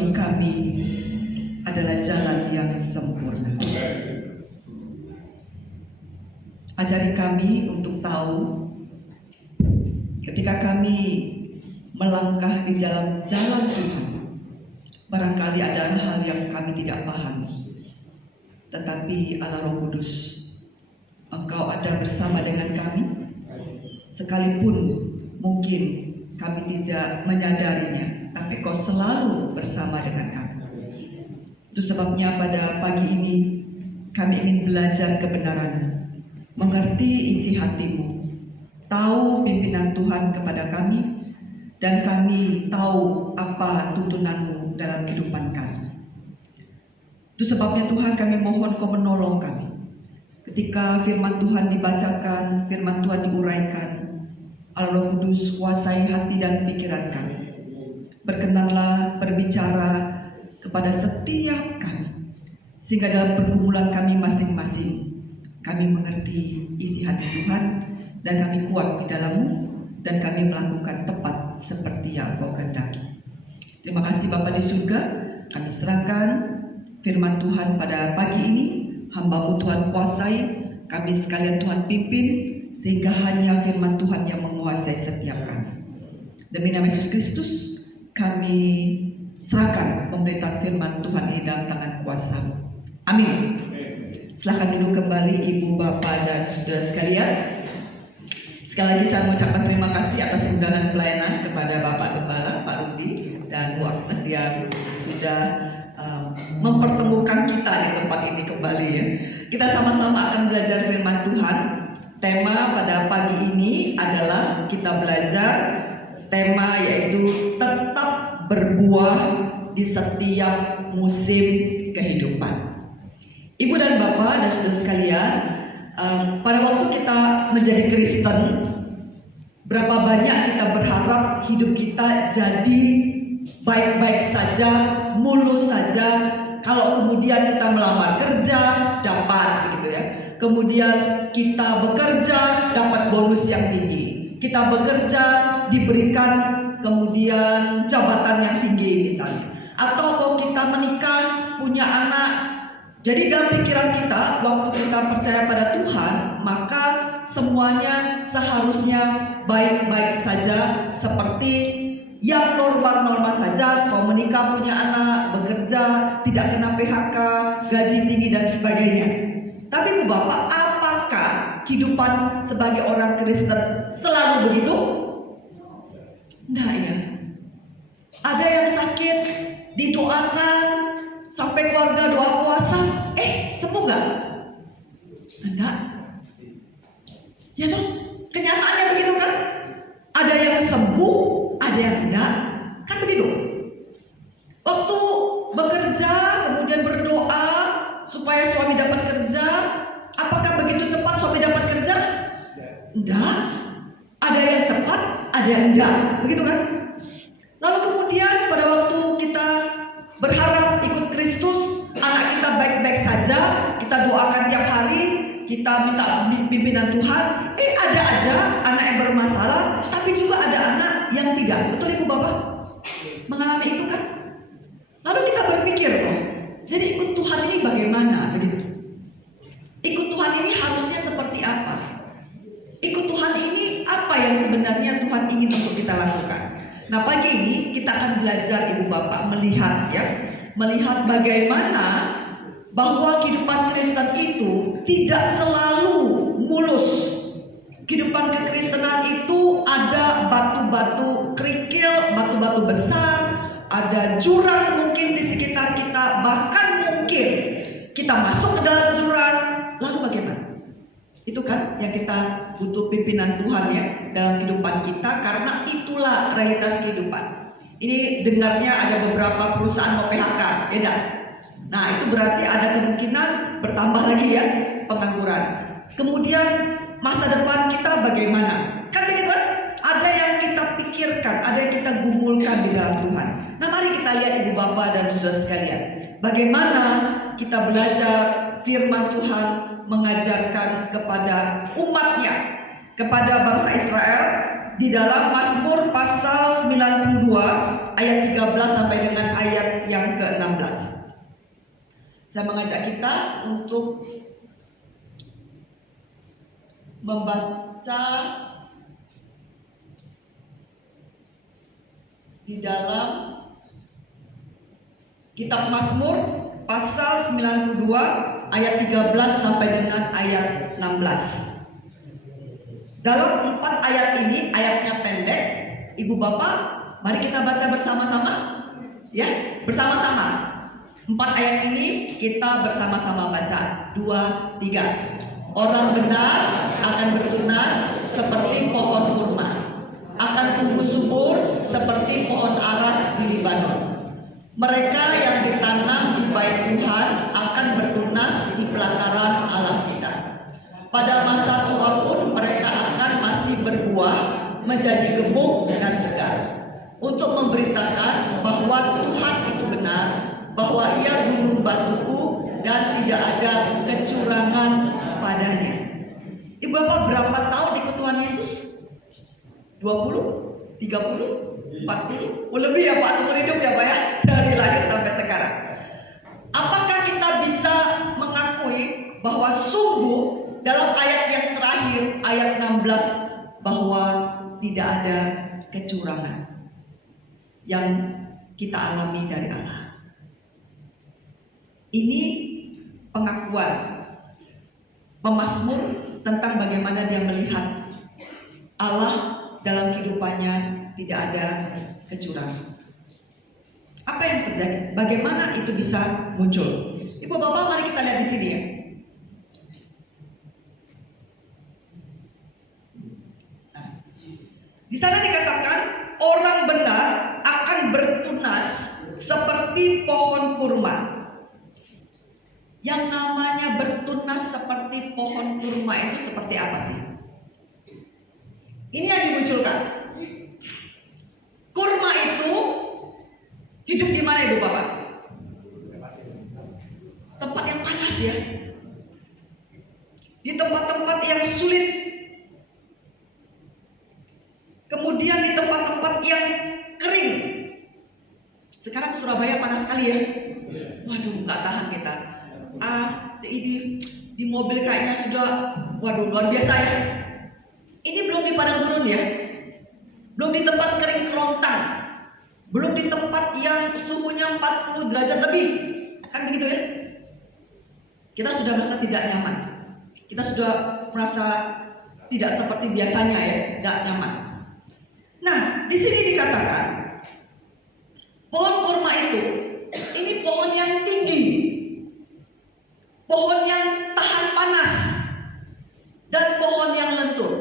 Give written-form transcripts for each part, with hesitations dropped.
bagi kami adalah jalan yang sempurna. Ajari kami untuk tahu ketika kami melangkah di dalam jalan Tuhan, barangkali ada hal yang kami tidak pahami, tetapi Allah Roh Kudus, Engkau ada bersama dengan kami, sekalipun mungkin kami tidak menyadarinya, tapi Kau selalu bersama dengan kami. Itu sebabnya pada pagi ini kami ingin belajar kebenaran, mengerti isi hatimu, tahu pimpinan Tuhan kepada kami, dan kami tahu apa tuntunanmu dalam kehidupan kami. Itu sebabnya Tuhan, kami mohon Kau menolong kami. Ketika firman Tuhan dibacakan, firman Tuhan diuraikan, Allah Roh Kudus kuasai hati dan pikiran kami. Berkenanlah berbicara kepada setiap kami, sehingga dalam pergumulan kami masing-masing, kami mengerti isi hati Tuhan, dan kami kuat di dalam-Mu, dan kami melakukan tepat seperti yang Kau kehendaki. Terima kasih Bapa di surga, kami serahkan firman Tuhan pada pagi ini. Hamba-Mu Tuhan kuasai, kami sekalian Tuhan pimpin, sehingga hanya firman Tuhan yang menguasai setiap kami. Demi nama Yesus Kristus, kami serahkan pemberitaan firman Tuhan ini dalam tangan kuasa-Mu. Amin. Silahkan duduk kembali Ibu, Bapak, dan saudara sekalian. Sekali lagi saya mengucapkan terima kasih atas undangan pelayanan kepada Bapak Gembala, Pak Rudi, dan Bu Agnes yang sudah mempertemukan kita di tempat ini kembali ya. Kita sama-sama akan belajar firman Tuhan. Tema pada pagi ini adalah kita belajar tema yaitu tetap berbuah di setiap musim kehidupan. Ibu dan Bapak dan saudara sekalian, pada waktu kita menjadi Kristen, berapa banyak kita berharap hidup kita jadi baik-baik saja, mulus saja. Kalau kemudian kita melamar kerja, dapat begitu ya. Kemudian kita bekerja, dapat bonus yang tinggi. Kita bekerja, diberikan kemudian jabatan yang tinggi misalnya. Atau kalau kita menikah, punya anak. Jadi dalam pikiran kita, waktu kita percaya pada Tuhan, maka semuanya seharusnya baik-baik saja, seperti yang normal-normal saja. Kalau menikah, punya anak, bekerja, tidak kena PHK, gaji tinggi dan sebagainya. Tapi Ibu Bapak, apakah kehidupan sebagai orang Kristen selalu begitu? Enggak ya. Ada yang sakit, didoakan, sampai keluarga doa puasa, sembuh nggak? Enggak. Ya toh, kenyataannya begitu kan? Ada yang sembuh, ada yang enggak, kan begitu. Waktu bekerja, kemudian berdoa supaya suami dapat kerja, apakah begitu cepat suami dapat kerja? Enggak. Ada yang cepat, ada yang enggak, begitu kan? Lalu kemudian pada waktu kita berharap ikut Kristus, anak kita baik-baik saja, kita doakan tiap hari, kita minta pimpinan Tuhan, ada aja anak yang bermasalah, tapi juga ada anak yang tidak. Betul Ibu Bapak? Mengalami itu kan? Lalu kita berpikir, jadi ikut Tuhan ini bagaimana? Begitu. Ikut Tuhan ini harusnya seperti apa? Ikut Tuhan ini apa yang sebenarnya Tuhan ingin untuk kita lakukan? Nah pagi ini kita akan belajar Ibu Bapak melihat bagaimana bahwa kehidupan Kristen itu tidak selalu mulus. Kehidupan kekristenan itu ada batu-batu kerikil, batu-batu besar, ada jurang mungkin di sekitar kita, bahkan mungkin kita masuk ke dalam jurang. Lalu bagaimana? Itu kan yang kita butuh pimpinan Tuhan ya dalam kehidupan kita, karena itulah realitas kehidupan. Ini dengarnya ada beberapa perusahaan mau PHK, ya enggak? Nah itu berarti ada kemungkinan bertambah lagi ya pengangguran. Kemudian masa depan kita bagaimana? Kan begitu kan? Ada yang kita pikirkan, ada yang kita gumulkan di dalam Tuhan. Nah mari kita lihat Ibu Bapak dan saudara sekalian, bagaimana kita belajar firman Tuhan mengajarkan kepada umatnya, kepada bangsa Israel, di dalam Mazmur pasal 92 ayat 13 sampai dengan ayat yang ke-16. Saya mengajak kita untuk membaca di dalam kitab Mazmur pasal 92 ayat 13 sampai dengan ayat 16. Dalam 4 ayat ini, ayatnya pendek. Ibu bapak, mari kita baca bersama-sama. Ya, bersama-sama. 4 ayat ini kita bersama-sama baca. 2, 3. Orang benar akan bertunas seperti pohon kurma, akan tumbuh subur seperti pohon aras di Libanon. Mereka yang ditanam di bait Tuhan akan bertunas di pelataran Allah kita. Pada masa tua pun mereka akan masih berbuah, menjadi gemuk dan segar, untuk memberitakan bahwa Tuhan itu benar, bahwa Ia gunung batuku dan tidak ada kecurangan padanya. Ibu bapak, berapa tahun ikut Tuhan Yesus? 20? 30? 40? Lebih ya Pak, seumur hidup ya Pak ya, dari lahir sampai sekarang. Apakah kita bisa mengakui bahwa sungguh dalam ayat yang terakhir, ayat 16, bahwa tidak ada kecurangan yang kita alami dari Allah? Ini pengakuan pemazmur tentang bagaimana dia melihat Allah dalam kehidupannya tidak ada kecurangan. Apa yang terjadi? Bagaimana itu bisa muncul? Ibu bapak, mari kita lihat di sini ya. Di sana dikatakan orang benar akan bertunas seperti pohon kurma. Yang namanya bertunas seperti pohon kurma itu seperti apa sih? Ini yang dimunculkan. Kurma itu hidup di mana Ibu Bapak? Tempat yang panas ya. Di tempat-tempat yang sulit. Kemudian di tempat-tempat yang kering. Sekarang Surabaya panas sekali ya. Waduh, nggak tahan kita. Ini di mobil kayaknya sudah, waduh, luar biasa ya. Ini belum di padang gurun ya. Belum di tempat kering kerontang. Belum di tempat yang suhunya 40 derajat lebih. Kan begitu ya. Kita sudah merasa tidak nyaman. Kita sudah merasa tidak seperti biasanya ya, tidak nyaman. Nah, di sini dikatakan pohon kurma itu, ini pohon yang tinggi, pohon yang tahan panas, dan pohon yang lentur.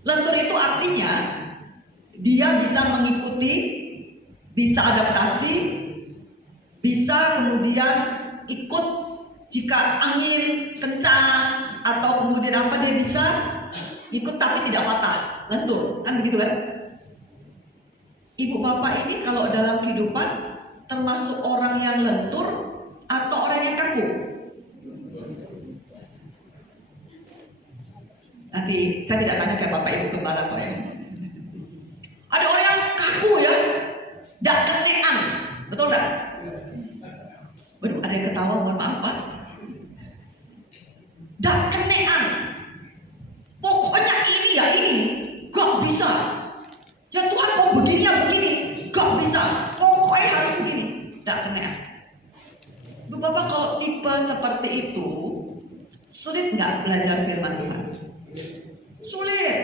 Lentur itu artinya dia bisa mengikuti, bisa adaptasi, bisa kemudian ikut jika angin kencang atau kemudian apa, dia bisa ikut tapi tidak patah, lentur, kan begitu kan? Ibu bapak ini kalau dalam kehidupan termasuk orang yang lentur atau orang yang kaku? Nanti saya tidak tanya ke bapak ibu gembala kok ya. Ada orang yang kaku ya, tidak kenean, betul tidak? Waduh, ada yang ketawa, mohon maaf Pak. Tidak kenean. Pokoknya ini ya ini, gak bisa. Ya Tuhan kok begini ya begini, gak bisa. Pokoknya harus begini, gak kenean. Bapak, kalau tipe seperti itu, sulit gak belajar firman Tuhan? Sulit.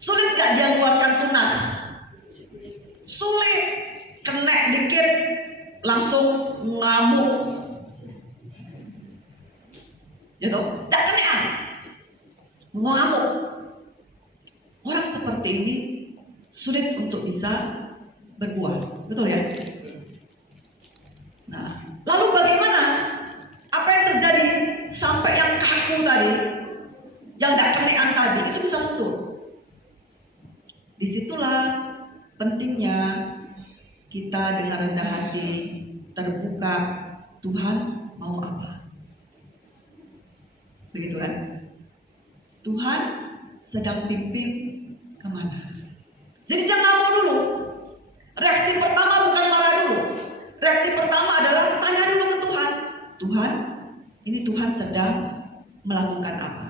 Sulit gak dia keluarkan tunas? Sulit. Kena dikit langsung ngamuk. Gitu, gak kenean, ngamuk. Orang seperti ini sulit untuk bisa berbuah, betul ya? Nah, lalu bagaimana? Apa yang terjadi sampai yang kaku tadi, yang gak kenean tadi, itu bisa lentur? Disitulah pentingnya kita dengan rendah hati, terbuka, Tuhan mau apa? Begitu kan? Tuhan sedang pimpin kemana. Jadi jangan mau dulu. Reaksi pertama bukan marah dulu. Reaksi pertama adalah tanya dulu ke Tuhan. Tuhan, ini Tuhan sedang melakukan apa?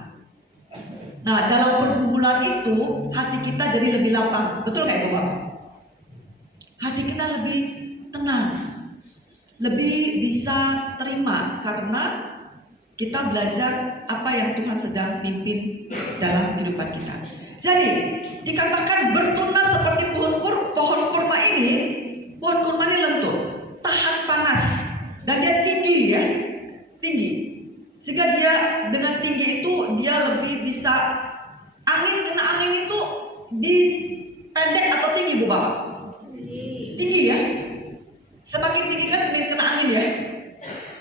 Nah, dalam pergumulan itu hati kita jadi lebih lapang. Betul gak Ibu Bapak? Hati kita lebih tenang, lebih bisa terima karena kita belajar apa yang Tuhan sedang pimpin dalam kehidupan kita. Jadi dikatakan bertunas seperti pohon kurma ini. Pohon kurma ini lentur, tahan panas, dan dia tinggi ya, tinggi. Sehingga dia dengan tinggi itu dia lebih bisa kena angin itu di pendek atau tinggi Bu Bapak? Tinggi ya. Semakin tinggi kan semakin kena angin ya.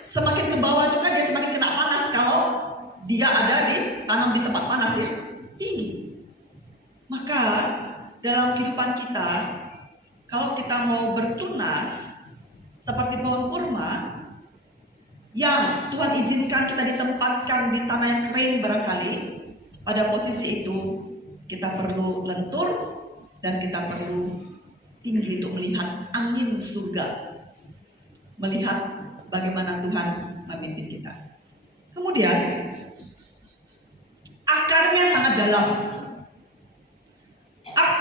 Semakin ke bawah itu kan dia semakin kena panas kalau dia ada tanam di tempat panas ya. Tinggi. Maka dalam kehidupan kita, kalau kita mau bertunas seperti pohon kurma yang Tuhan izinkan kita ditempatkan di tanah yang kering barangkali, pada posisi itu kita perlu lentur dan kita perlu tinggi untuk melihat angin surga, melihat bagaimana Tuhan memimpin kita. Kemudian akarnya sangat dalam.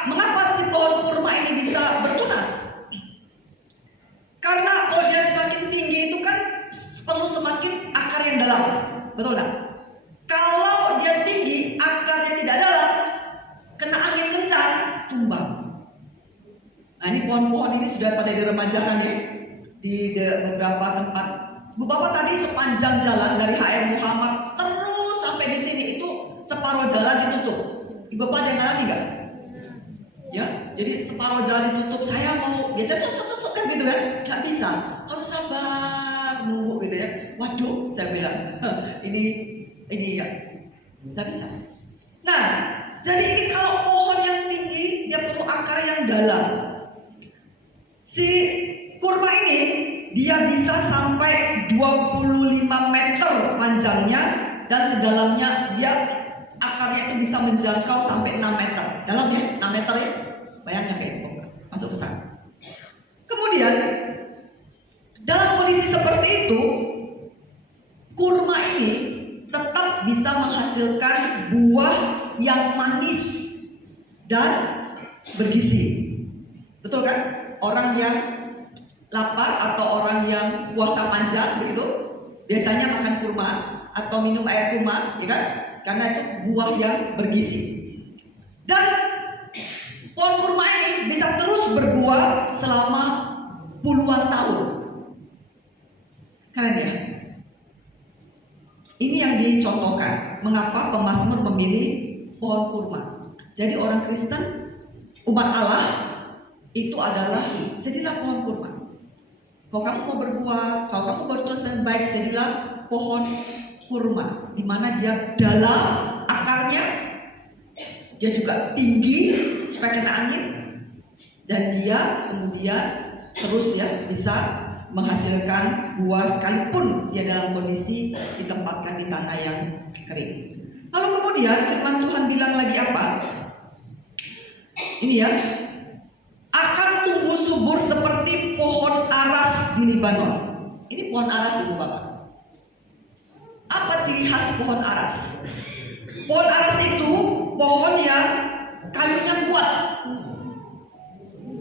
Mengapa si pohon kurma ini bisa bertunas? Karena kalau dia semakin tinggi itu kan perlu semakin akar yang dalam, betul nggak? Kalau dia tinggi, akarnya tidak dalam, kena angin kencang, tumbang. Nah ini pohon-pohon ini sudah pada diremajakan ya di beberapa tempat. Bu Bapak tadi sepanjang jalan dari HR Muhammad terus sampai di sini itu separuh jalan ditutup. Ibu Bapak ada yang ngalami nggak? Ya, jadi separuh jalan ditutup. Saya mau biasa sok kan gitu kan? Nggak bisa, harus sabar nunggu gitu ya. Waduh, saya bilang ini ya, nggak bisa. Nah, jadi ini kalau pohon yang tinggi dia perlu akar yang dalam. Si kurma ini dia bisa sampai 25 meter panjangnya dan ke dalamnya dia akarnya itu bisa menjangkau sampai 6 meter. Dalam ya, 6 meter ya. Bayangkan kayak masuk ke sana. Kemudian dalam kondisi seperti itu, kurma ini tetap bisa menghasilkan buah yang manis dan bergizi. Betul kan? Orang yang lapar atau orang yang puasa panjang begitu biasanya makan kurma atau minum air kurma, ya kan? Karena itu buah yang bergizi. Dan pohon kurma ini bisa terus berbuah selama puluhan tahun. Keren ya? Ini yang dicontohkan. Mengapa pemazmur memilih pohon kurma? Jadi orang Kristen, umat Allah itu adalah jadilah pohon kurma. Kalau kamu mau berbuah, kalau kamu bertunas dengan baik, jadilah pohon kurma, di mana dia dalam akarnya, dia juga tinggi supaya kena angin, dan dia kemudian terus ya bisa menghasilkan buah sekalipun dia dalam kondisi ditempatkan di tanah yang kering. Lalu kemudian firman Tuhan bilang lagi apa? Ini ya, akan tumbuh subur seperti pohon aras di Libanon. Ini pohon aras Ibu Bapak. Apa ciri khas pohon aras? Pohon aras itu pohon yang kayunya kuat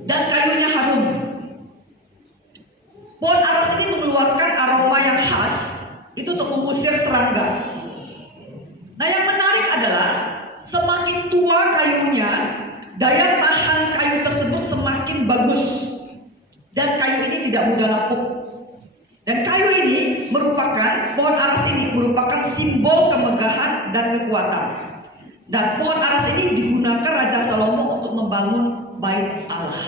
dan kayunya harum. Pohon aras ini mengeluarkan aroma yang khas itu untuk mengusir serangga. Nah yang menarik adalah semakin tua kayunya, daya tahan kayu tersebut semakin bagus dan kayu ini tidak mudah lapuk. Dan kayu ini merupakan, pohon aras ini merupakan simbol kemegahan dan kekuatan. Dan pohon aras ini digunakan Raja Salomo untuk membangun bait Allah.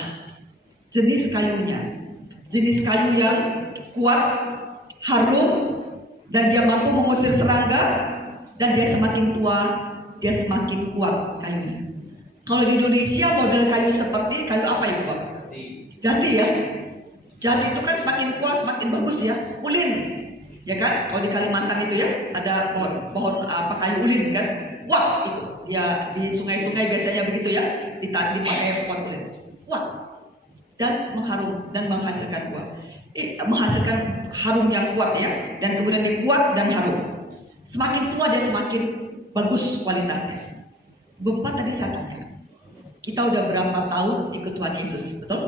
Jenis kayunya, jenis kayu yang kuat, harum, dan dia mampu mengusir serangga. Dan dia semakin tua, dia semakin kuat kayunya. Kalau di Indonesia model kayu seperti kayu apa Ibu Bapak? Jati ya. Jati itu kan semakin kuat, semakin bagus ya. Ulin, ya kan? Kalau di Kalimantan itu ya ada pohon apa kayu ulin kan? kuat itu. Dia di sungai-sungai biasanya begitu ya, dipakai pohon kulit. Kuat dan mengharum dan menghasilkan buah. Menghasilkan harum yang kuat ya, dan kemudian dia kuat dan harum. Semakin tua dia semakin bagus kualitasnya. Bapak tadi saya tanya, kita udah berapa tahun ikut Tuhan Yesus, betul?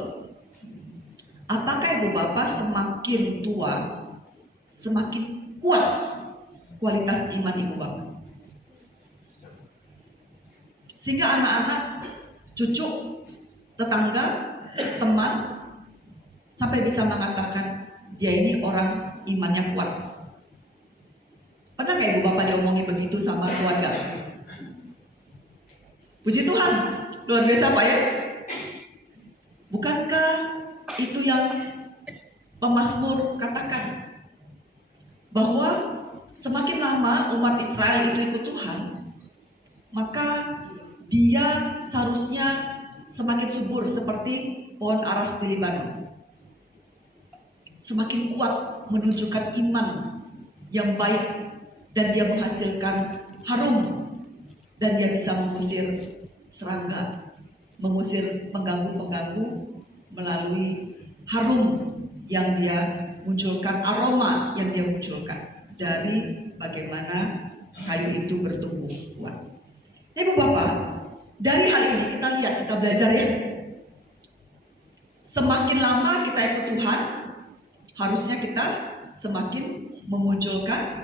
Apakah ibu bapak semakin tua semakin kuat kualitas iman ibu bapak? Sehingga anak-anak, cucu, tetangga, teman sampai bisa mengatakan dia ini orang imannya kuat. Pernah gak ibu bapak diomongin begitu sama keluarga? Puji Tuhan, luar biasa Pak ya. Bukankah itu yang pemazmur katakan, bahwa semakin lama umat Israel itu ikut Tuhan, maka dia seharusnya semakin subur seperti pohon aras di Libanon. Semakin kuat menunjukkan iman yang baik, dan dia menghasilkan harum, dan dia bisa mengusir serangga, mengusir pengganggu-pengganggu melalui harum yang dia munculkan, aroma yang dia munculkan dari bagaimana kayu itu bertumbuh kuat. Ibu bapak, dari hal ini kita lihat, kita belajar ya. Semakin lama kita ikut Tuhan, harusnya kita semakin memunculkan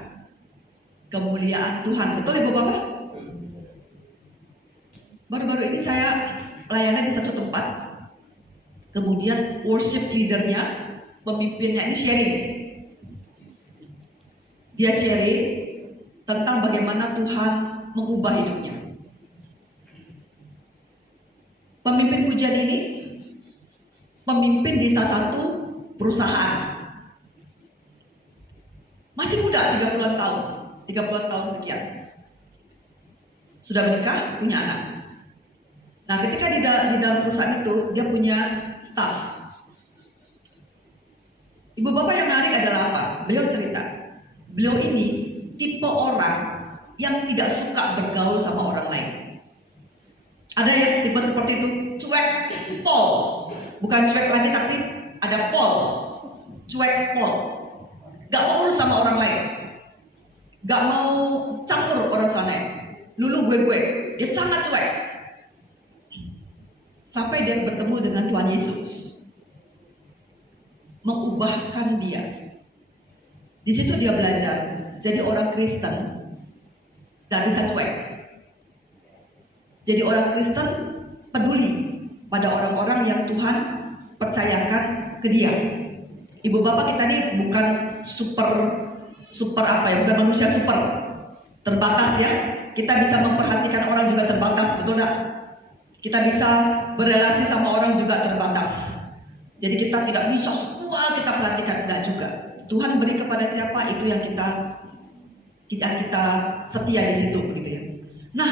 kemuliaan Tuhan. Betul ibu bapak? Baru-baru ini saya pelayanan di satu tempat, kemudian worship leadernya, pemimpinnya ini sharing. Dia sharing tentang bagaimana Tuhan mengubah hidupnya. Pemimpin pujian ini pemimpin di salah satu perusahaan. Masih muda, 30-an tahun, 30 tahun sekian. Sudah menikah, punya anak. Nah, ketika di dalam perusahaan itu dia punya staff. Ibu bapak yang menarik adalah apa? Beliau cerita, beliau ini tipe orang yang tidak suka bergaul sama orang lain. Ada yang tipe seperti itu, cuek, pol. Bukan cuek lagi tapi ada pol. Cuek, pol. Gak mau urus sama orang lain. Gak mau campur orang sana. Lulu gue. Dia sangat cuek. Sampai dia bertemu dengan Tuhan Yesus, mengubahkan dia. Di situ dia belajar jadi orang Kristen, gak bisa cuek. Jadi orang Kristen peduli pada orang-orang yang Tuhan percayakan ke dia. Ibu bapak kita ini bukan super apa ya, bukan manusia super terbatas ya. Kita bisa memperhatikan orang juga terbatas, betul gak? Kita bisa berelasi sama orang juga terbatas. Jadi kita tidak bisa semua kita perhatikan, enggak juga. Tuhan beri kepada siapa itu yang kita setia di situ begitu ya. Nah,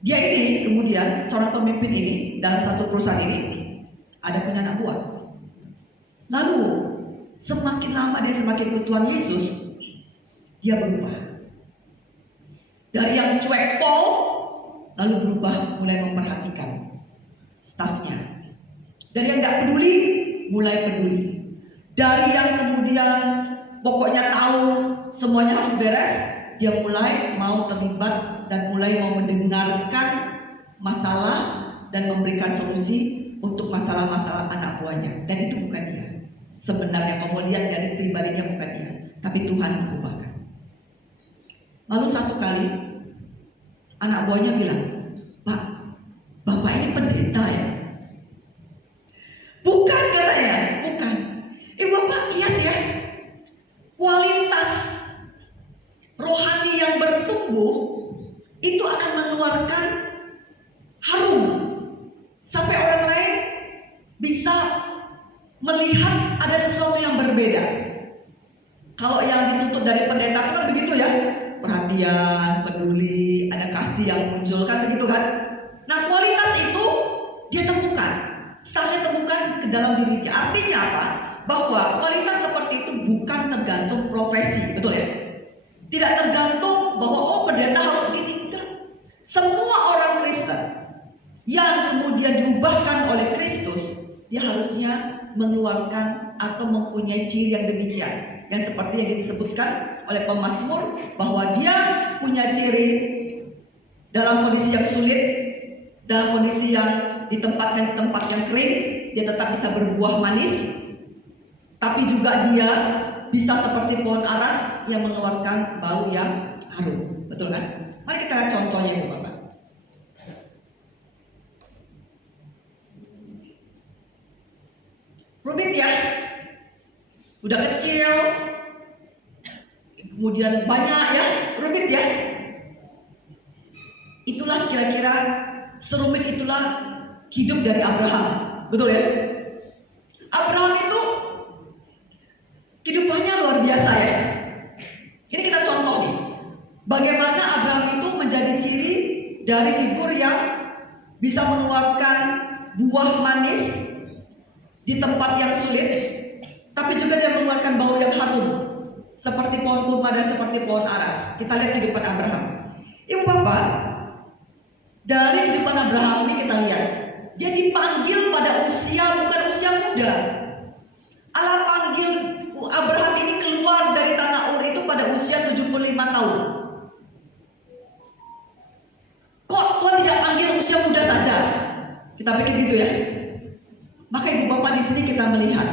dia ini kemudian seorang pemimpin ini dalam satu perusahaan ini ada punya anak buah. Lalu semakin lama dia semakin ikut Tuhan Yesus, dia berubah. Dari yang cuek pol, lalu berubah mulai memperhatikan stafnya. Dari yang gak peduli, mulai peduli. Dari yang kemudian pokoknya tahu semuanya harus beres, dia mulai mau terlibat dan mulai mau mendengarkan masalah dan memberikan solusi untuk masalah-masalah anak buahnya. Dan itu bukan dia. Sebenarnya kamu lihat dari pribadinya bukan dia, tapi Tuhan mengubahkan. Lalu satu kali anak buahnya bilang, "Pak, Bapak ini pendeta ya?" "Bukan," katanya, "bukan." Bapak lihat ya, kualitas rohani yang bertumbuh itu akan mengeluarkan harum sampai orang lain bisa melihat ada sesuatu yang berbeda. Kalau yang ditutup dari pendeta itu kan begitu ya, perhatian, peduli, ada kasih yang muncul kan begitu kan. Nah, kualitas itu dia temukan, stafnya temukan ke dalam diri dia. Artinya apa? Bahwa kualitas seperti itu bukan tergantung profesi, betul ya? Tidak tergantung bahwa pendeta harus ini. dia harusnya mengeluarkan atau mempunyai ciri yang demikian, yang seperti yang disebutkan oleh pemazmur bahwa dia punya ciri dalam kondisi yang sulit, dalam kondisi yang ditempatkan di tempat yang kering, dia tetap bisa berbuah manis, tapi juga dia bisa seperti pohon aras yang mengeluarkan bau yang harum. Betul kan? Mari kita lihat contohnya, Ibu Bapak. Rumit ya, udah kecil, kemudian banyak ya, rumit ya. Itulah kira-kira, serumit itulah hidup dari Abraham, betul ya? Abraham itu kehidupannya luar biasa ya. Ini kita contoh nih, bagaimana Abraham itu menjadi ciri dari figur yang bisa mengeluarkan buah manis di tempat yang sulit, tapi juga dia mengeluarkan bau yang harum seperti pohon kurma dan seperti pohon aras. Kita lihat kehidupan Abraham. Ibu Bapak, dari kehidupan Abraham ini kita lihat, dia dipanggil pada usia bukan usia muda. Allah panggil Abraham ini keluar dari tanah Ur itu pada usia 75 tahun. Kok Tuhan tidak panggil usia muda saja? Kita pikir gitu ya. Maka Ibu Bapak di sini kita melihat,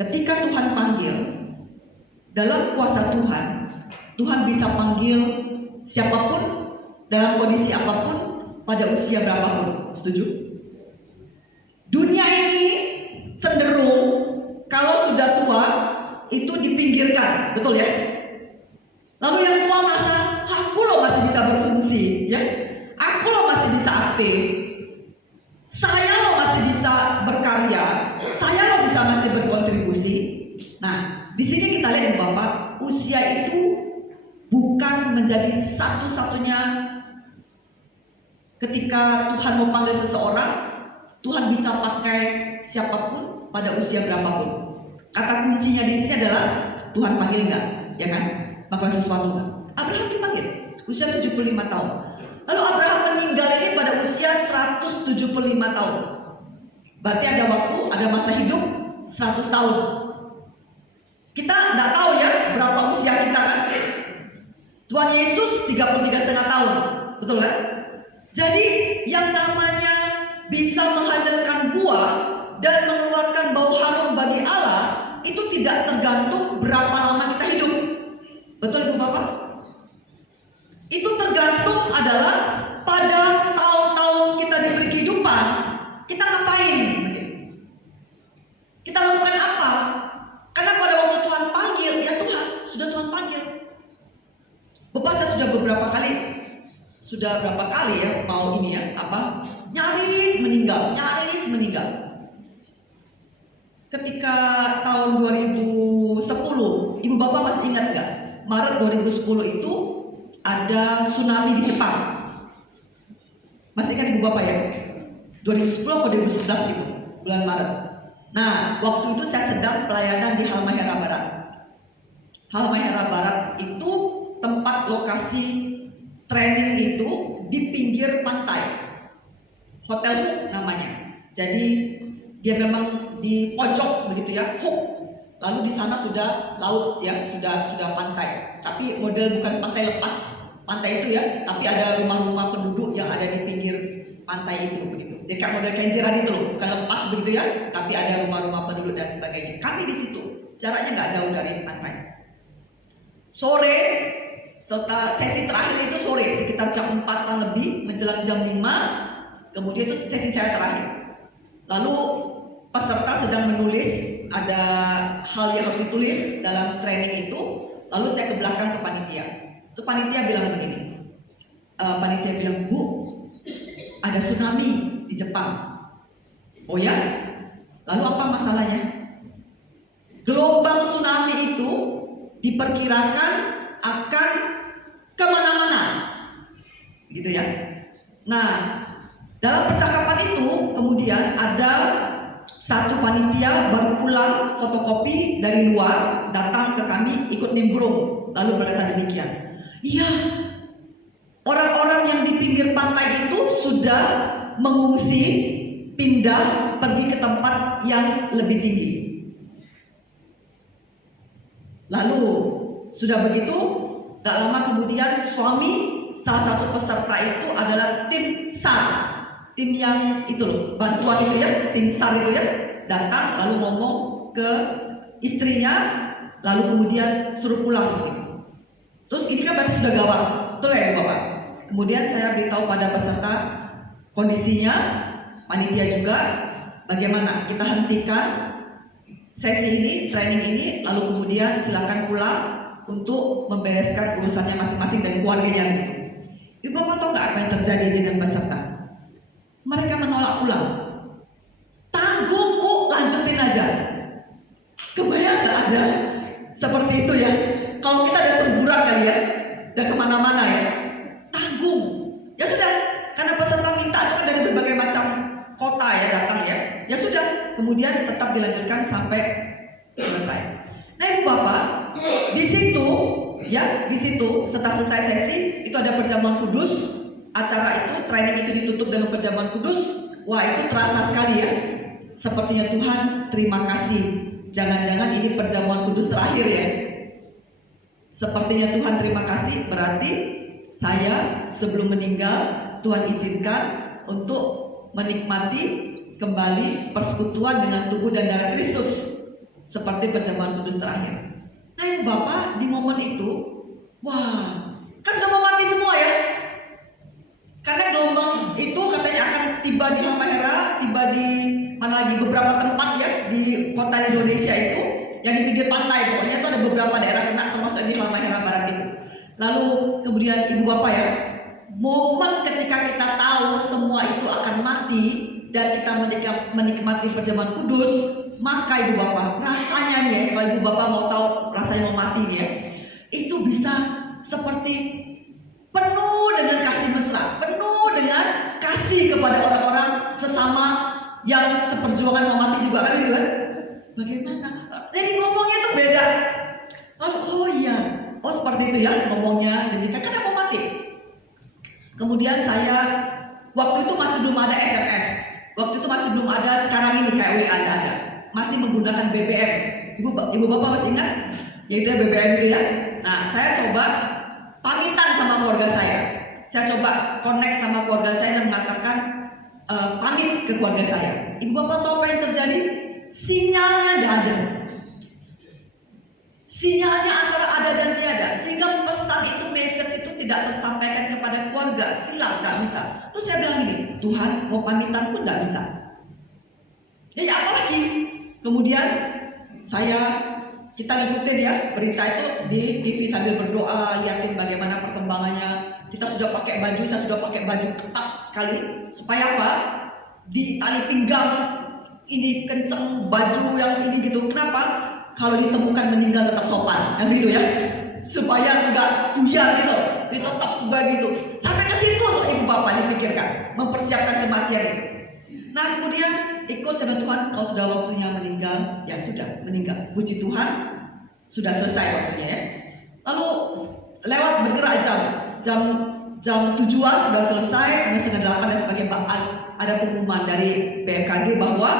ketika Tuhan panggil, dalam kuasa Tuhan, Tuhan bisa panggil siapapun, dalam kondisi apapun, pada usia berapapun. Setuju? Dunia ini cenderung kalau sudah tua itu dipinggirkan, betul ya? Lalu yang tua merasa, aku loh masih bisa berfungsi, ya? Aku loh masih bisa aktif. Saya loh masih bisa berkarya, saya loh bisa masih berkontribusi. Nah, di sini kita lihat Bapak, usia itu bukan menjadi satu-satunya ketika Tuhan mau panggil seseorang, Tuhan bisa pakai siapapun pada usia berapapun. Kata kuncinya di sini adalah Tuhan panggil enggak, ya kan? Melakukan sesuatu enggak? Abraham dipanggil usia 75 tahun. Lalu Abraham meninggal ini pada usia 175 tahun. Berarti ada waktu, ada masa hidup 100 tahun. Kita nggak tahu ya berapa usia kita kan. Tuhan Yesus 33,5 tahun, betul kan? Jadi yang namanya bisa menghasilkan buah dan mengeluarkan bau harum bagi Allah itu tidak tergantung berapa lama kita hidup. Betul Ibu Bapak? Itu tergantung adalah pada tahun-tahun kita diberi kehidupan, kita ngapain? Kita lakukan apa? Karena pada waktu Tuhan panggil, ya Tuhan, sudah Tuhan panggil. Bapak saya sudah berapa kali ya mau ini ya, nyaris meninggal. Ketika tahun 2010, Ibu Bapak masih ingat nggak? Maret 2010 itu ada tsunami di Jepang. Masih ingat Ibu Bapak ya? 2010 atau 2011 gitu, bulan Maret. Nah, waktu itu saya sedang pelayanan di Halmahera Barat. Halmahera Barat itu tempat lokasi training itu di pinggir pantai. Hotel Hook namanya. Jadi dia memang di pojok begitu ya, Hook. Lalu di sana sudah laut ya, sudah pantai. Tapi model bukan pantai lepas pantai itu ya, tapi ada rumah-rumah penduduk yang ada di pinggir pantai itu begitu. Jadi kayak model kenjeran itu loh, bukan lepas begitu ya, tapi ada rumah-rumah penduduk dan sebagainya. Kami di situ, jaraknya nggak jauh dari pantai. Sore, setelah sesi terakhir itu sore, sekitar jam 4-an lebih, menjelang jam 5, kemudian itu sesi saya terakhir. Lalu peserta sedang menulis, ada hal yang harus ditulis dalam training itu. Lalu saya ke belakang ke panitia. Itu panitia bilang begini, panitia bilang, Bu, ada tsunami di Jepang. Oh ya? Lalu apa masalahnya? Gelombang tsunami itu diperkirakan akan kemana-mana, gitu ya. Nah, dalam percakapan itu kemudian ada satu panitia baru pulang fotokopi dari luar, datang ke kami ikut nimbrung, lalu berkata demikian, iya, orang-orang yang di pinggir pantai itu sudah mengungsi pindah pergi ke tempat yang lebih tinggi. Lalu sudah begitu, gak lama kemudian suami salah satu peserta itu adalah tim SAR, tim yang itu loh, bantuan itu ya, tim SAR itu ya, datang lalu ngomong ke istrinya, lalu kemudian suruh pulang gitu. Terus ini kan berarti sudah gawat, betul ya Ibu Bapak? Kemudian saya beritahu pada peserta kondisinya, panitia juga, bagaimana kita hentikan sesi ini, training ini, lalu kemudian silakan pulang untuk membereskan urusannya masing-masing dan keluarganya gitu. Ibu Bapak tahu nggak apa yang terjadi dengan peserta? Mereka menolak pulang. Tanggung Bu, lanjutin aja. Kebayang nggak ada seperti itu ya? Kalau kita ada semburat kali ya, dan kemana-mana ya, tanggung. Ya sudah, karena peserta minta itu kan dari berbagai macam kota ya datang ya. Ya sudah, kemudian tetap dilanjutkan sampai selesai. Nah Ibu Bapak, di situ ya, di situ setelah selesai sesi itu ada perjamuan kudus. Acara itu, training itu ditutup dengan perjamuan kudus. Wah itu terasa sekali ya. Sepertinya Tuhan terima kasih. Jangan-jangan ini perjamuan kudus terakhir ya. Sepertinya Tuhan terima kasih, berarti saya sebelum meninggal Tuhan izinkan untuk menikmati kembali persekutuan dengan tubuh dan darah Kristus seperti perjamuan kudus terakhir. Nah Ibu Bapak, di momen itu, wah, kan sudah mau mati semua ya. Karena gelombang itu katanya akan tiba di Halmahera, tiba di mana lagi beberapa tempat ya di kota Indonesia itu yang di pinggir pantai, pokoknya itu ada beberapa daerah kena termasuk di Halmahera Barat itu. Lalu kemudian Ibu Bapak ya, momen ketika kita tahu semua itu akan mati dan kita menikmati perjamuan kudus, maka Ibu Bapak rasanya nih ya, kalau Ibu Bapak mau tahu rasanya mau mati nih ya, itu bisa seperti penuh dengan kasih mesra, penuh dengan kasih kepada orang-orang sesama yang seperjuangan mau mati juga kan gitu kan? Bagaimana? Jadi ngomongnya tuh beda. Oh iya, oh seperti itu ya ngomongnya demikian karena mau mati. Kemudian saya waktu itu masih belum ada SMS, waktu itu masih belum ada sekarang ini kayak WA ada, masih menggunakan BBM. Ibu Bapak masih ingat? Yaitu ya BBM itu ya. Nah saya coba pamitan sama keluarga saya coba connect sama keluarga saya dan mengatakan pamit ke keluarga saya. Ibu Bapak tahu apa yang terjadi? Sinyalnya tidak ada. Sinyalnya antara ada dan tiada, sehingga pesan itu, message itu tidak tersampaikan kepada keluarga. Silang, nggak bisa. Terus saya bilang gini, Tuhan mau pamitan pun nggak bisa. Ya apalagi? Kemudian kita ngikutin ya berita itu di TV sambil berdoa, liatin bagaimana perkembangannya. Kita sudah pakai baju, saya sudah pakai baju ketat sekali supaya apa? Di tali pinggang ini kenceng, baju yang ini gitu. Kenapa? Kalau ditemukan meninggal tetap sopan, kan gitu ya? Supaya enggak buyar gitu, jadi tetap sebagai itu. Sampai ke situ tuh Ibu Bapak dipikirkan, mempersiapkan kematian itu. Nah kemudian ikut sama Tuhan, kalau sudah waktunya meninggal, ya sudah meninggal. Puji Tuhan, sudah selesai waktunya ya. Lalu lewat bergerak jam 7-an sudah selesai, kemudian 7:30 dan sebagainya. Ada pengumuman dari BMKG bahwa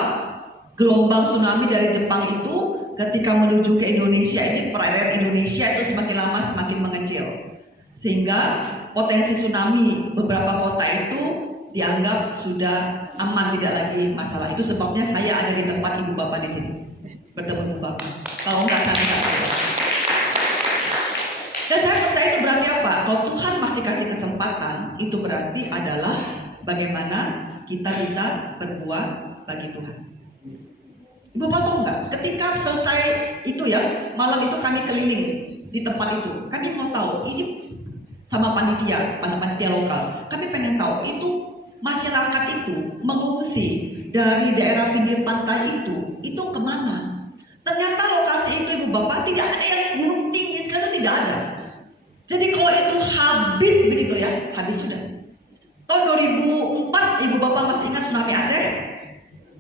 gelombang tsunami dari Jepang itu ketika menuju ke Indonesia ini, perairan Indonesia itu semakin lama semakin mengecil, sehingga potensi tsunami beberapa kota itu dianggap sudah aman, tidak lagi masalah. Itu sebabnya saya ada di tempat Ibu Bapak di sini bertemu Ibu Bapak. Kalau nggak saya bisa. Dan saya percaya itu berarti apa? Kalau Tuhan masih kasih kesempatan, itu berarti adalah bagaimana kita bisa berbuat bagi Tuhan. Ibu Bapak tahu nggak? Ketika selesai itu ya, malam itu kami keliling di tempat itu. Kami mau tahu ini sama panitia lokal. Kami pengen tahu itu masyarakat itu mengungsi dari daerah pinggir pantai itu kemana? Ternyata lokasi itu Ibu Bapak tidak ada yang gunung tinggi sekali, tidak ada. Jadi kalau itu habis begitu ya, habis sudah. Tahun 2004 Ibu Bapak masih ingat tsunami Aceh?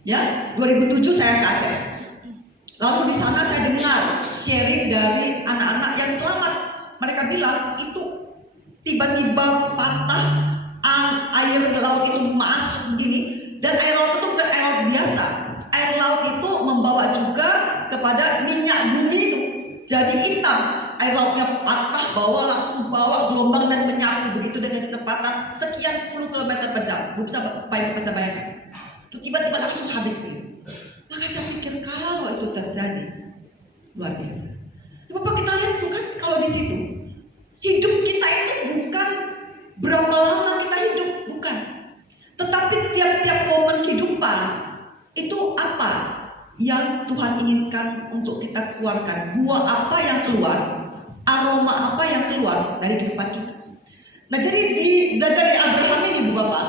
Ya, 2007 saya ke Aceh. Lalu di sana saya dengar sharing dari anak-anak yang selamat. Mereka bilang itu tiba-tiba patah, air laut itu masuk begini Dan air laut itu bukan air laut biasa. Air laut itu membawa juga kepada minyak bumi itu jadi hitam. Air lautnya patah, langsung bawa gelombang dan menyapu begitu dengan kecepatan sekian puluh kilometer per jam. Bisa bayangkan. Itu tiba-tiba langsung habis begitu. Maka saya pikir kalau itu terjadi, luar biasa. Bapak, kita lihat bukan kalau di situ hidup kita itu bukan berapa lama kita hidup, bukan. Tetapi tiap-tiap momen kehidupan itu apa yang Tuhan inginkan untuk kita keluarkan, buah apa yang keluar, aroma apa yang keluar dari kehidupan kita. Nah, jadi belajar di Abraham ini, Bu Bapak,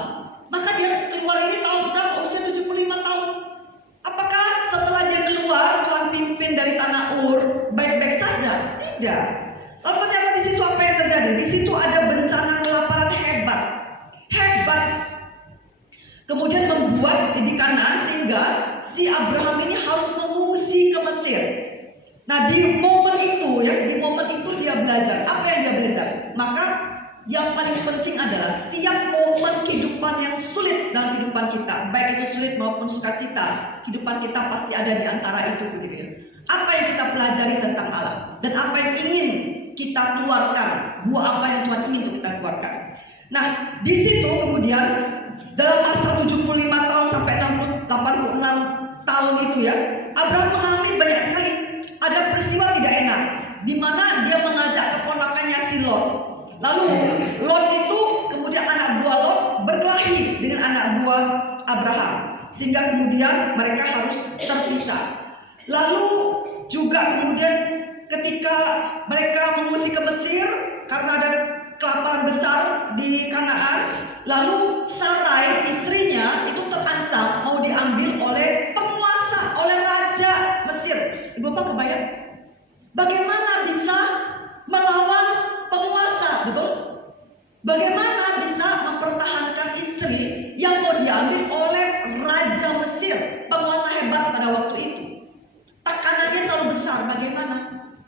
maka dia keluar ini tahun berapa? Usia 75 tahun. Apakah setelah dia keluar Tuhan pimpin dari tanah Ur baik-baik saja? Tidak. Lalu ternyata di situ apa yang terjadi? Di situ ada bencana kelaparan hebat. Kemudian membuat di Kanaan sehingga si Abraham ini harus mengungsi ke Mesir. Nah, di momen itu dia belajar. Apa yang dia belajar? Maka yang paling penting adalah tiap momen kehidupan yang sulit dalam kehidupan kita, baik itu sulit maupun sukacita, kehidupan kita pasti ada di antara itu, begitu ya. Apa yang kita pelajari tentang Allah dan apa yang ingin kita keluarkan, buah apa yang Tuhan ingin untuk kita keluarkan. Nah, di situ kemudian dalam masa 75 tahun sampai 86 tahun itu ya, Abraham mengalami banyak sekali. Ada peristiwa tidak enak di mana dia mengajak keponakannya si Lot. Lalu Lot itu kemudian anak buah Lot berkelahi dengan anak buah Abraham sehingga kemudian mereka harus terpisah. Lalu juga kemudian ketika mereka mengungsi ke Mesir karena ada kelaparan besar di Kanaan, lalu Sarai istrinya itu terancam mau diambil oleh penguasa, oleh raja Mesir. Ibu Bapak kebayang bagaimana bisa melawan penguasa, betul? Bagaimana bisa mempertahankan istri yang mau diambil oleh raja Mesir, penguasa hebat pada waktu itu? Tekanannya terlalu besar, bagaimana?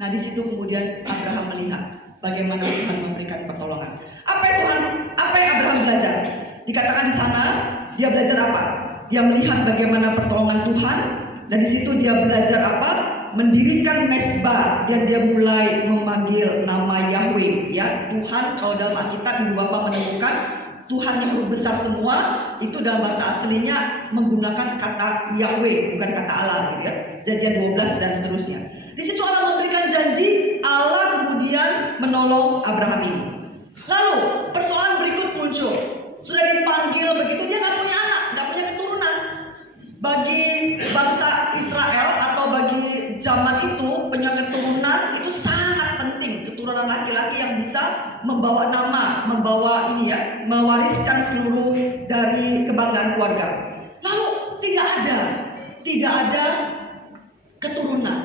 Nah, di situ kemudian Abraham melihat bagaimana Tuhan memberikan pertolongan. Apa yang Abraham belajar? Dikatakan di sana dia belajar apa? Dia melihat bagaimana pertolongan Tuhan, dan di situ dia belajar apa? Mendirikan mezbah, dan dia mulai memanggil nama Yahweh, ya Tuhan. Kalau dalam Alkitab Ibu Bapak menemukan Tuhan yang huruf besar semua itu dalam bahasa aslinya menggunakan kata Yahweh, bukan kata Allah, gitu ya. Kejadian 12 dan seterusnya. Di situ Allah memberikan janji, Allah kemudian menolong Abraham ini. Lalu persoalan berikut muncul. Sudah dipanggil begitu, dia nggak punya anak, nggak punya keturunan. Bagi bangsa Israel atau bagi zaman itu, punya keturunan itu sangat penting. Keturunan laki-laki yang bisa membawa nama, membawa ini ya, mewariskan seluruh dari kebanggaan keluarga. Lalu tidak ada keturunan.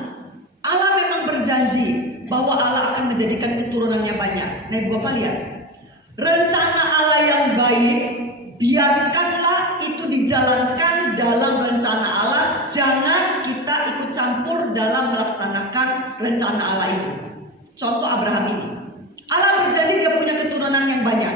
Allah memang berjanji bahwa Allah akan menjadikan keturunannya banyak. Nah, Ibu Bapak lihat, rencana Allah yang baik, biarkanlah itu dijalankan dalam rencana Allah. Jangan kita ikut campur dalam melaksanakan rencana Allah itu. Contoh Abraham ini, Allah berjanji dia punya keturunan yang banyak.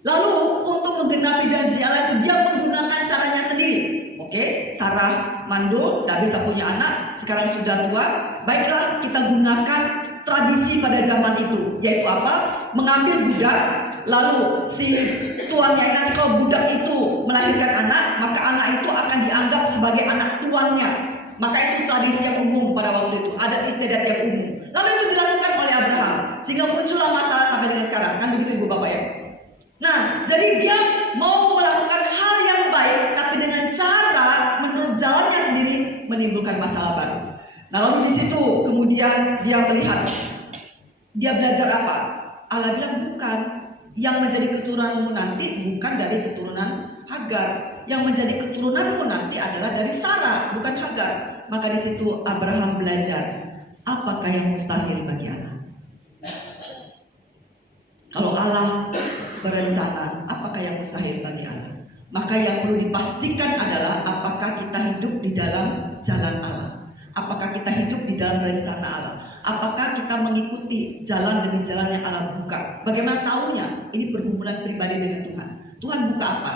Lalu untuk menggenapi janji Allah itu dia menggunakan caranya sendiri. Oke, Sarah mandul, gak bisa punya anak, sekarang sudah tua. Baiklah, kita gunakan tradisi pada zaman itu, yaitu apa? Mengambil budak, lalu si tuannya nanti kalau budak itu melahirkan anak, maka anak itu akan dianggap sebagai anak tuannya. Maka itu tradisi yang umum pada waktu itu, adat istiadat yang umum. Lalu itu dilakukan oleh Abraham, sehingga muncullah masalah sampai dengan sekarang. Kan begitu Ibu Bapak ya? Nah, jadi dia mau melakukan hal yang baik, tapi dengan cara menurut jalannya sendiri menimbulkan masalah baru. Nah, lalu di situ kemudian dia melihat, dia belajar apa? Allah bilang bukan, yang menjadi keturunanmu nanti bukan dari keturunan Hagar, yang menjadi keturunanmu nanti adalah dari Sarah, bukan Hagar. Maka di situ Abraham belajar, apakah yang mustahil bagi Allah? Kalau Allah berencana, apakah yang mustahil bagi Allah? Maka yang perlu dipastikan adalah apakah kita hidup di dalam jalan Allah, apakah kita hidup di dalam rencana Allah, apakah kita mengikuti jalan demi jalan yang Allah buka. Bagaimana tahunya? Ini pergumulan pribadi dengan Tuhan. Tuhan buka apa?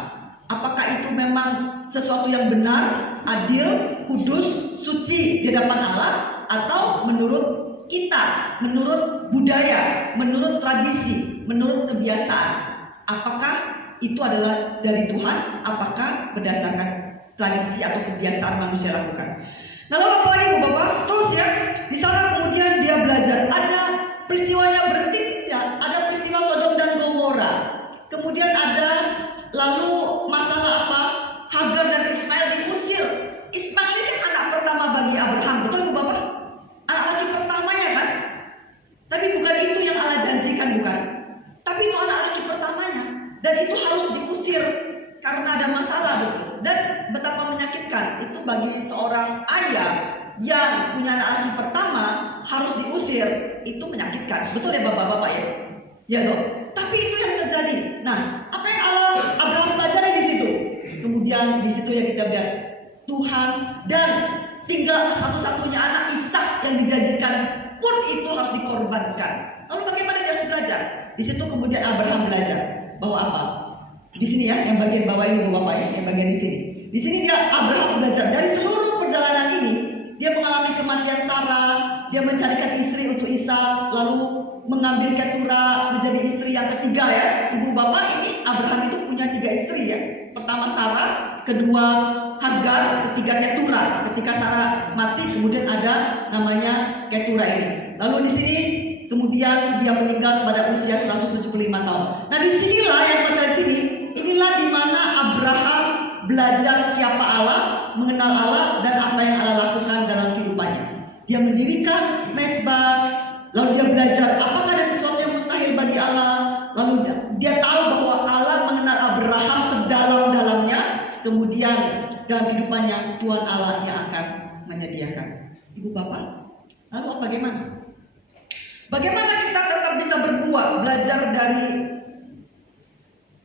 Apakah itu memang sesuatu yang benar, adil, kudus, suci di hadapan Allah, atau menurut kita, menurut budaya, menurut tradisi, menurut kebiasaan. Apakah itu adalah dari Tuhan? Apakah berdasarkan tradisi atau kebiasaan manusia lakukan? Nah, lalu apa lagi Bapak? Terus ya, di sana kemudian dia belajar. Ada peristiwanya berhenti tidak? Ada peristiwa Sodom dan Gomora. Kemudian ada lalu masalah apa? Hagar dan Ismail diusir. Ismail ini kan anak pertama bagi Abraham, betul Bu Bapak? Anak laki pertamanya kan? Tapi bukan itu yang Allah janjikan, bukan? Tapi itu anak laki pertamanya, dan itu harus diusir karena ada masalah, betul. Dan betapa menyakitkan itu bagi seorang ayah yang punya anak laki pertama harus diusir, itu menyakitkan, betul ya Bapak-bapak ya? Ya toh. Tapi itu yang terjadi. Nah, apa yang Abraham pelajari di situ? Kemudian di situ yang kita lihat Tuhan, dan tinggal satu-satunya anak Ishak yang dijanjikan pun itu harus dikorbankan. Lalu bagaimana dia harus belajar? Di situ kemudian Abraham belajar bahwa apa? Di sini ya, yang bagian bawah ini Bu Bapak ya, yang bagian di sini. Di sini dia Abraham belajar dari seluruh perjalanan ini. Dia mengalami kematian Sarah, dia mencarikan istri untuk Ishak, lalu mengambil Ketura menjadi istri yang ketiga ya. Ibu Bapak, ini Abraham itu punya 3 istri ya. Pertama Sarah, kedua Hagar, ketiga Ketura. Ketika Sarah mati, kemudian ada namanya Ketura ini. Lalu di sini kemudian dia meninggal pada usia 175 tahun. Nah, disinilah yang kata di sini, inilah dimana Abraham belajar siapa Allah, mengenal Allah, dan apa yang Allah lakukan dalam kehidupannya. Dia mendirikan mezbah, lalu dia belajar apakah ada sesuatu yang mustahil bagi Allah. Lalu dia tahu bahwa Allah mengenal Abraham sedalam-dalamnya. Kemudian dalam kehidupannya Tuhan Allah yang akan menyediakan. Ibu Bapak, lalu bagaimana? Bagaimana kita tetap bisa berbuah, belajar dari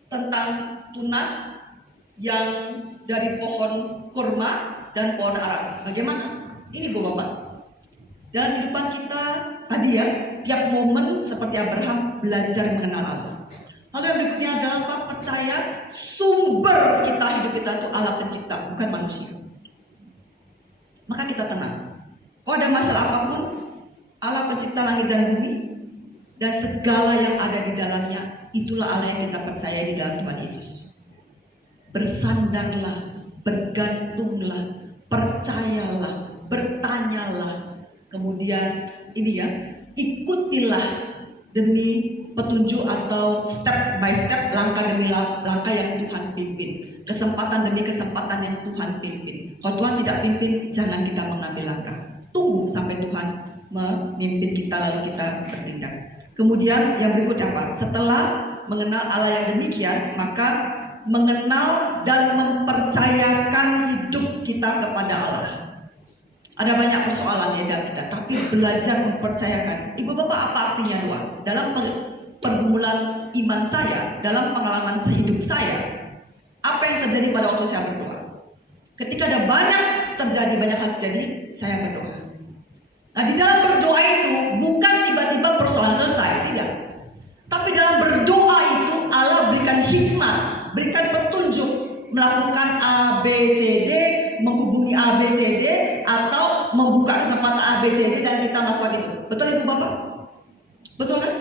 tentang tunas yang dari pohon kurma dan pohon aras? Bagaimana? Ini Bu Bapak, dalam kehidupan kita tadi ya, tiap momen seperti Abraham belajar mengenal Allah. Lalu yang berikutnya adalah apa? Percaya sumber kita, hidup kita itu Allah pencipta, bukan manusia. Maka kita tenang. Kalau ada masalah apapun, Allah pencipta langit dan bumi dan segala yang ada di dalamnya, itulah Allah yang kita percaya di dalam Tuhan Yesus. Bersandarlah, bergantunglah, percayalah, bertanyalah. Kemudian ini ya, ikutilah demi petunjuk atau step by step, langkah demi langkah yang Tuhan pimpin, kesempatan demi kesempatan yang Tuhan pimpin. Kalau Tuhan tidak pimpin, jangan kita mengambil langkah. Tunggu sampai Tuhan memimpin kita lalu kita bertindak. Kemudian yang berikutnya Pak, setelah mengenal Allah yang demikian, maka mengenal dan mempercayakan hidup kita kepada Allah. Ada banyak persoalan ya dalam kita, tapi belajar mempercayakan. Ibu Bapak, apa artinya doa? Dalam pergumulan iman saya, dalam pengalaman hidup saya, apa yang terjadi pada waktu saya berdoa? Ketika ada banyak hal terjadi, saya berdoa. Nah, di dalam berdoa itu bukan tiba-tiba persoalan selesai, tidak. Tapi dalam berdoa itu Allah berikan hikmah, berikan petunjuk, melakukan A, B, C, D, menghubungi A, B, C, D, atau membuka kesempatan A, B, C, D, dan kita melakukan itu. Betul Ibu Bapak? Betul kan?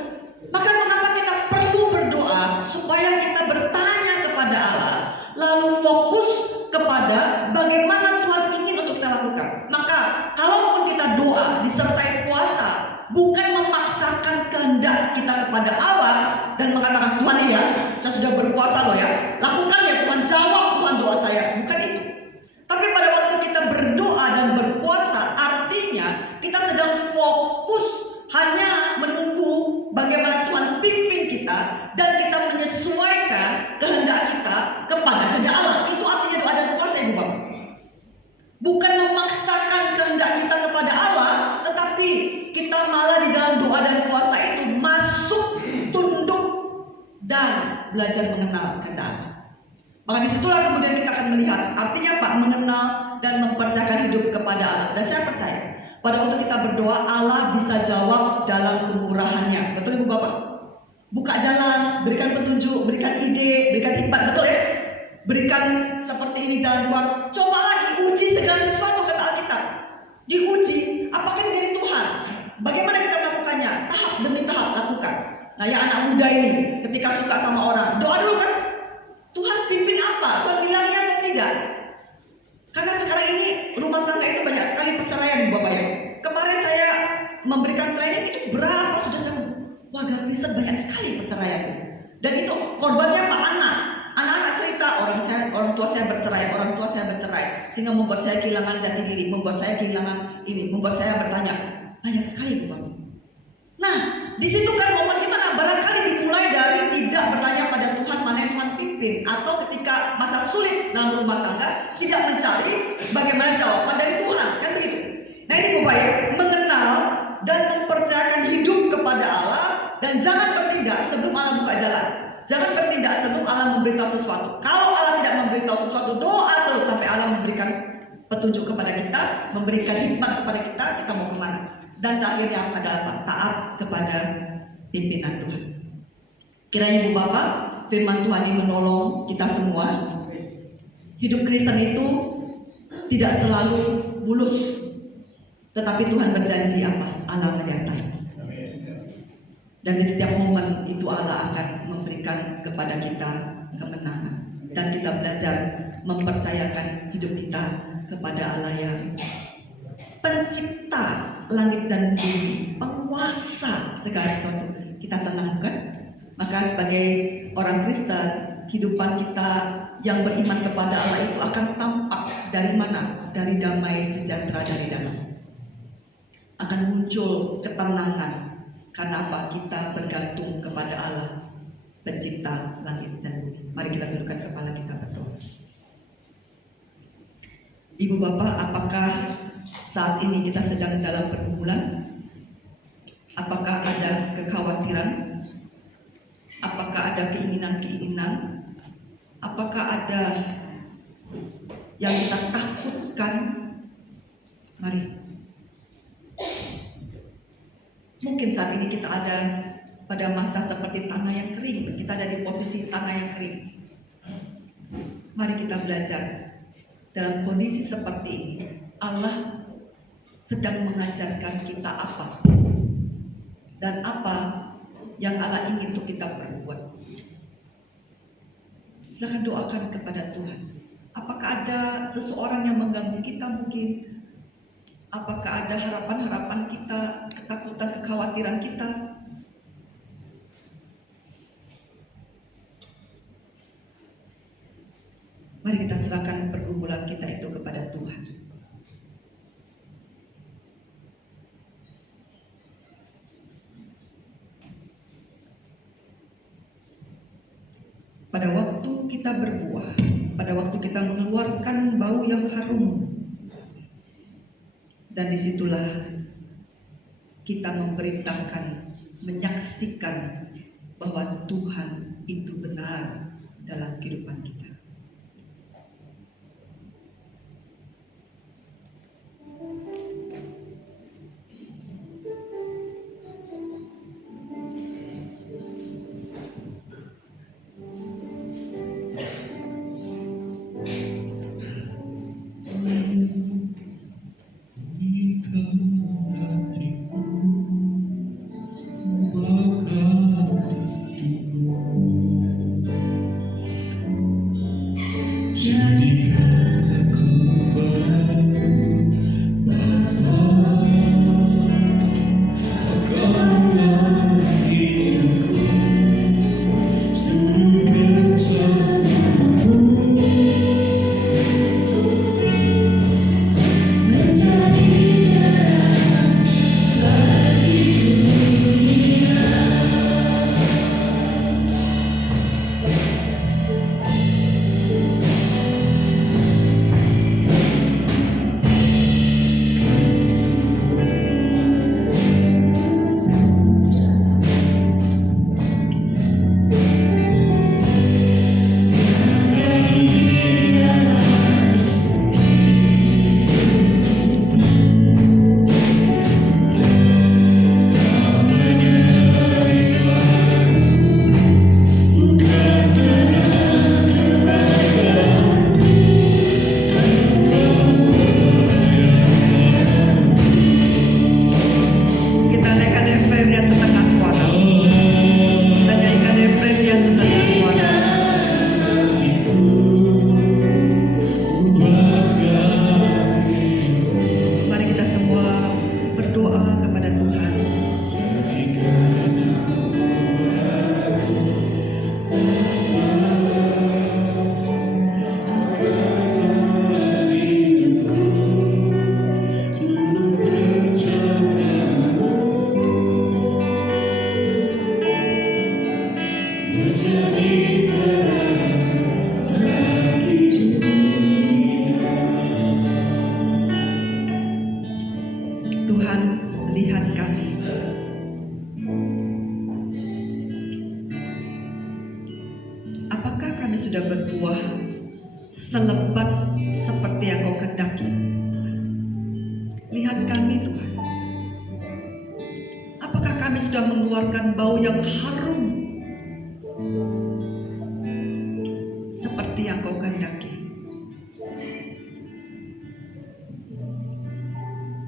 Maka mengapa kita perlu berdoa? Supaya kita bertanya kepada Allah, lalu fokus kepada bagaimana Tuhan ingin untuk kita lakukan. Maka kalaupun kita doa disertai puasa, bukan memaksakan kehendak kita kepada Allah dan mengatakan, Tuhan ya, saya sudah berpuasa loh ya, lakukan ya Tuhan, jawab Tuhan doa saya. Bukan itu. Tapi pada waktu kita berdoa dan berpuasa, artinya kita sedang fokus hanya menunggu bagaimana Tuhan pimpin kita, dan kita menyesuaikan kehendak kita kepada kehendak Allah. Itu artinya doa dan puasa Ibu Bapak. Bukan memaksakan kehendak kita kepada Allah, tetapi kita malah di dalam doa dan puasa itu masuk, tunduk, dan belajar mengenal kehendak Allah. Maka disitulah kemudian kita akan melihat artinya Pak, mengenal dan mempercayakan hidup kepada Allah. Dan saya percaya pada waktu kita berdoa, Allah bisa jawab dalam kemurahannya. Betul Ibu Bapak? Buka jalan, berikan petunjuk, berikan ide, berikan hikmat, betul ya? berikan seperti ini jalan keluar. Coba lagi, uji segala sesuatu, kata Alkitab. Diuji, apakah ini dari Tuhan? Bagaimana kita melakukannya? Tahap demi tahap lakukan. Nah, yang anak muda ini ketika suka sama orang, doa dulu kan? Tuhan pimpin apa? Tuhan bilangnya atau tidak? Karena sekarang ini rumah tangga itu banyak sekali perceraian, Bapak ya. Kemarin saya memberikan training itu berapa sudah sembuh. Warga Kristen banyak sekali perceraian itu. Dan itu korbannya Pak anak-anak cerita orang tua saya bercerai, sehingga membuat saya kehilangan jati diri, membuat saya kehilangan ini, membuat saya bertanya, banyak sekali Bapak. Nah, di situ kan momen gimana? Barangkali dimulai dari tidak bertanya pada Tuhan mana yang Tuhan pimpin, atau ketika masa sulit dalam rumah tangga tidak mencari bagaimana jawaban dari Tuhan, kan begitu. Nah, ini Bapak ya, mengenal dan mempercayakan hidup kepada Allah, dan jangan bertindak sebelum Allah buka jalan. Jangan bertindak sebelum Allah memberitahu sesuatu. Kalau Allah tidak memberitahu sesuatu, doa terus sampai Allah memberikan petunjuk kepada kita, memberikan hikmat kepada kita, kita mau kemana. Dan terakhirnya adalah apa? Taat kepada pimpinan Tuhan. Kiranya Ibu Bapak, firman Tuhan ini menolong kita semua. Hidup Kristen itu tidak selalu mulus, tetapi Tuhan berjanji apa? Allah menyertai. Dan di setiap momen itu Allah akan memberikan kepada kita kemenangan. Dan kita belajar mempercayakan hidup kita kepada Allah yang pencipta langit dan bumi, penguasa segala sesuatu. Kita tenang bukan? Maka sebagai orang Kristen, kehidupan kita yang beriman kepada Allah itu akan tampak dari mana? Dari damai sejahtera dari dalam. Akan muncul ketenangan. Karena apa? Kita bergantung kepada Allah, pencipta langit dan bumi. Mari kita tundukkan kepala kita berdoa. Ibu Bapak, apakah saat ini kita sedang dalam pergumulan? Apakah ada kekhawatiran? Apakah ada keinginan-keinginan? Apakah ada yang kita takutkan? Mari. Mungkin saat ini kita ada pada masa seperti tanah yang kering. Kita ada di posisi tanah yang kering. Mari kita belajar. Dalam kondisi seperti ini, Allah sedang mengajarkan kita apa. Dan apa yang Allah ingin untuk kita perbuat. Silakan doakan kepada Tuhan. Apakah ada seseorang yang mengganggu kita mungkin? Apakah ada harapan-harapan kita, ketakutan, kekhawatiran kita? Mari kita serahkan pergumulan kita itu kepada Tuhan. Pada waktu kita berbuah, pada waktu kita mengeluarkan bau yang harum, dan disitulah kita memerintahkan, menyaksikan bahwa Tuhan itu benar dalam kehidupan kita. lihat kami. Apakah kami sudah berbuah selebat seperti yang Kau kehendaki? Lihat kami Tuhan. Apakah kami sudah mengeluarkan bau yang harum seperti yang Kau kehendaki?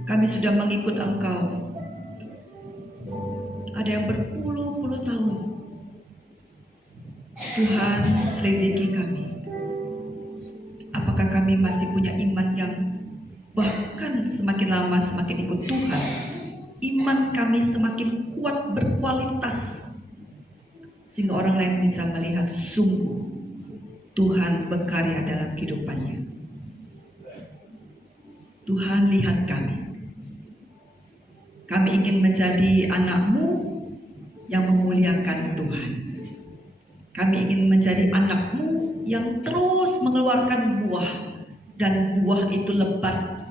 Kami sudah mengikut Engkau. Ada yang berpuluh-puluh tahun. Tuhan, selidiki kami. Apakah kami masih punya iman yang bahkan semakin lama semakin ikut Tuhan, iman kami semakin kuat, berkualitas, sehingga orang lain bisa melihat sungguh Tuhan berkarya dalam kehidupannya. Tuhan, lihat kami. Kami ingin menjadi anak-Mu yang memuliakan Tuhan. Kami ingin menjadi anak-Mu yang terus mengeluarkan buah, dan buah itu lebat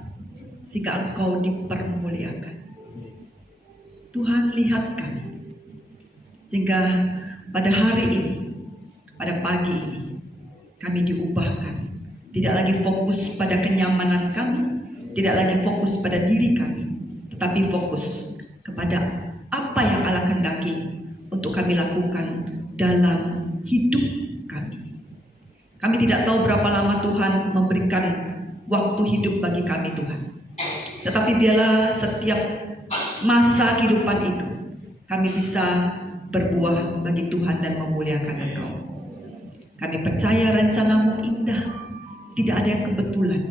sehingga Engkau dipermuliakan. Tuhan, lihat kami. Sehingga pada hari ini, pada pagi ini, kami diubahkan. Tidak lagi fokus pada kenyamanan kami, tidak lagi fokus pada diri kami, tetapi fokus kepada apa yang Allah kehendaki untuk kami lakukan dalam hidup kami. Kami tidak tahu berapa lama Tuhan memberikan waktu hidup bagi kami Tuhan. Tetapi biarlah setiap masa kehidupan itu kami bisa berbuah bagi Tuhan dan memuliakan Engkau. Kami percaya rencana-Mu indah, tidak ada yang kebetulan.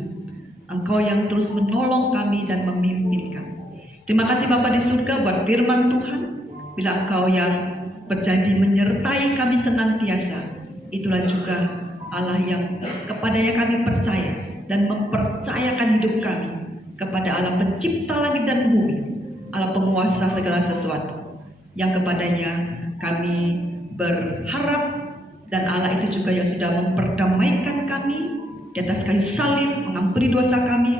Engkau yang terus menolong kami dan memimpin kami. Terima kasih Bapa di surga buat firman Tuhan. Bila Engkau yang berjanji menyertai kami senantiasa, itulah juga Allah yang kepadanya kami percaya dan mempercayakan hidup kami kepada Allah pencipta langit dan bumi, Allah penguasa segala sesuatu, yang kepadanya kami berharap, dan Allah itu juga yang sudah memperdamaikan kami di atas kayu salib, mengampuni dosa kami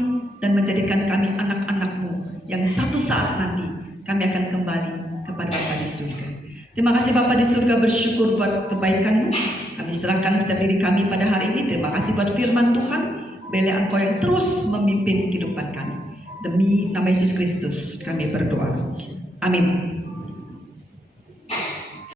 dan menjadikan kami anak-anak-Mu yang satu saat nanti kami akan kembali kepada Bapa di surga. Terima kasih Bapa di surga, bersyukur buat kebaikan-Mu. Kami serahkan setiap diri kami pada hari ini. Terima kasih buat firman Tuhan. Biarlah Engkau yang terus memimpin kehidupan kami. Demi nama Yesus Kristus kami berdoa. Amin.